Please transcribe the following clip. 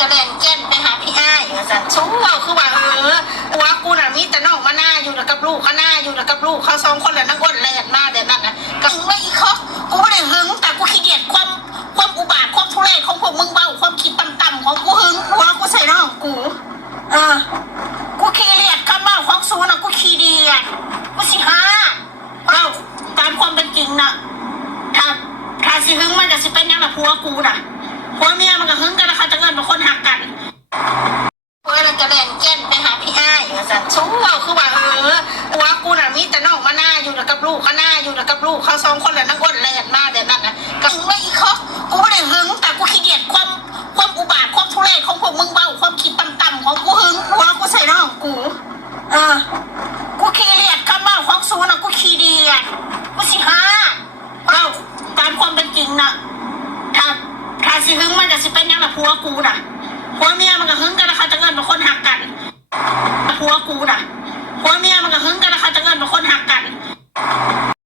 กระแดงแก้นไปหาพี่อ้ายสันชู้เอาคือว่าหัวกูน่ะมีแต่น้องมาหน้าอยู่แล้วกับลูกเขาหน้าอยู่แล้วกับลูกเขาสองคนแล้วนักอ้นแลนมาเดี๋ยวนั้นนะก็หึงไม่อีกเขากูไม่ได้หึงแต่กูขี้เกียจความอุบาทความทุเรศของพวกมึงเบาความคิดต่ำๆของกูหึงหัวกูใส่น้องกูกูขี้เลียดคำเบาของซูน่ะกูขี้เดียดกูสิฮะเราตามความเป็นจริงนะถ้าสิหึงมันจะสิเป็นยังไงผัวกูน่ะผัวเมียมันก็หึงกันแล้วเขาจะเงินเป็นคนหักกันเพื่อนกระแดงแก้นไปหาพี่อ้ายสันชู้เอาคือว่าหัวกูน่ะมีแต่น้องมาหน้าอยู่แล้วกับลูกเขาหน้าอยู่แล้วกับลูกเขาสองคนแล้วนักอ้นแลนมาเดี๋ยวนั้นนะก็หึงไม่อีกเขากูไม่ได้หึงแต่กูขี้เกียจความอุบาทความทุเรศของพวกมึงเบาความคิดต่ำๆของกูหึงหัวกูใส่น้องกูกูขี้เลียดคำเบาของซูน่ะกูขี้เดียดกูสิฮะเราตามความเป็นจริงนะถ้าสิหึงมันจะสิเป็นยังไงผัวกูน่ะผัวเมียมันก็หึงกันแล้วเขาจะเงินเป็นคนหักกันผัวกูน่ะ